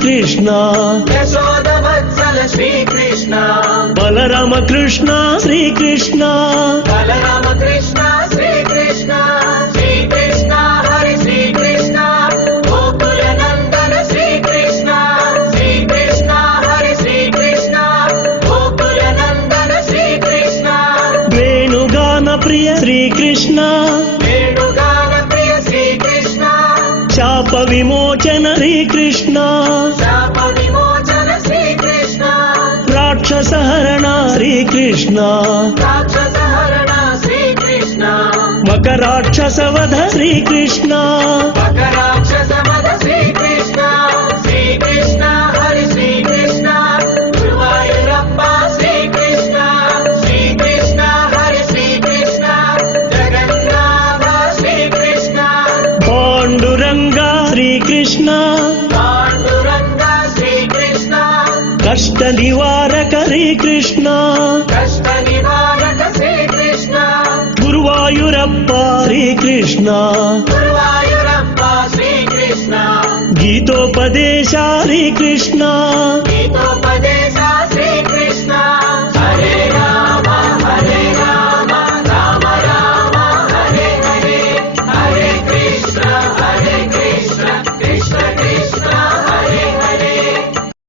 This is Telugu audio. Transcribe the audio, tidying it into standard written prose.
శ్రీకృష్ణ యశోదవత్సల శ్రీకృష్ణ బలరామకృష్ణ శ్రీకృష్ణ బలరామకృష్ణ శ్రీకృష్ణ శ్రీకృష్ణ హరి శ్రీకృష్ణ గోకుల నందన శ్రీకృష్ణ శ్రీకృష్ణ హరి శ్రీకృష్ణ గోకుల నందన శ్రీకృష్ణ వేణుగాన ప్రియ శ్రీకృష్ణ వేణుగాన ప్రియ శ్రీకృష్ణ శాప విమోచన శ్రీకృష్ణ శాప విమోచన శ్రీకృష్ణ రాక్షసహరణ శ్రీకృష్ణ రాక్షసహరణ శ్రీకృష్ణ మకరాక్షసవధ శ్రీకృష్ణ మకరాక్షసవధ శ్రీకృష్ణ శ్రీకృష్ణ హరి శ్రీకృష్ణ గురువాయూరప్ప శ్రీకృష్ణ శ్రీకృష్ణ హరి శ్రీకృష్ణ జగన్నాథ శ్రీకృష్ణ పాండురంగ శ్రీకృష్ణ పాండురంగ శ్రీకృష్ణ కష్ట నివారక శ్రీకృష్ణ కష్ట నివారక శ్రీకృష్ణ గురువాయూరప్ప శ్రీకృష్ణ గురువాయూరప్ప శ్రీకృష్ణ గీతోపదేశ శ్రీకృష్ణ గీతో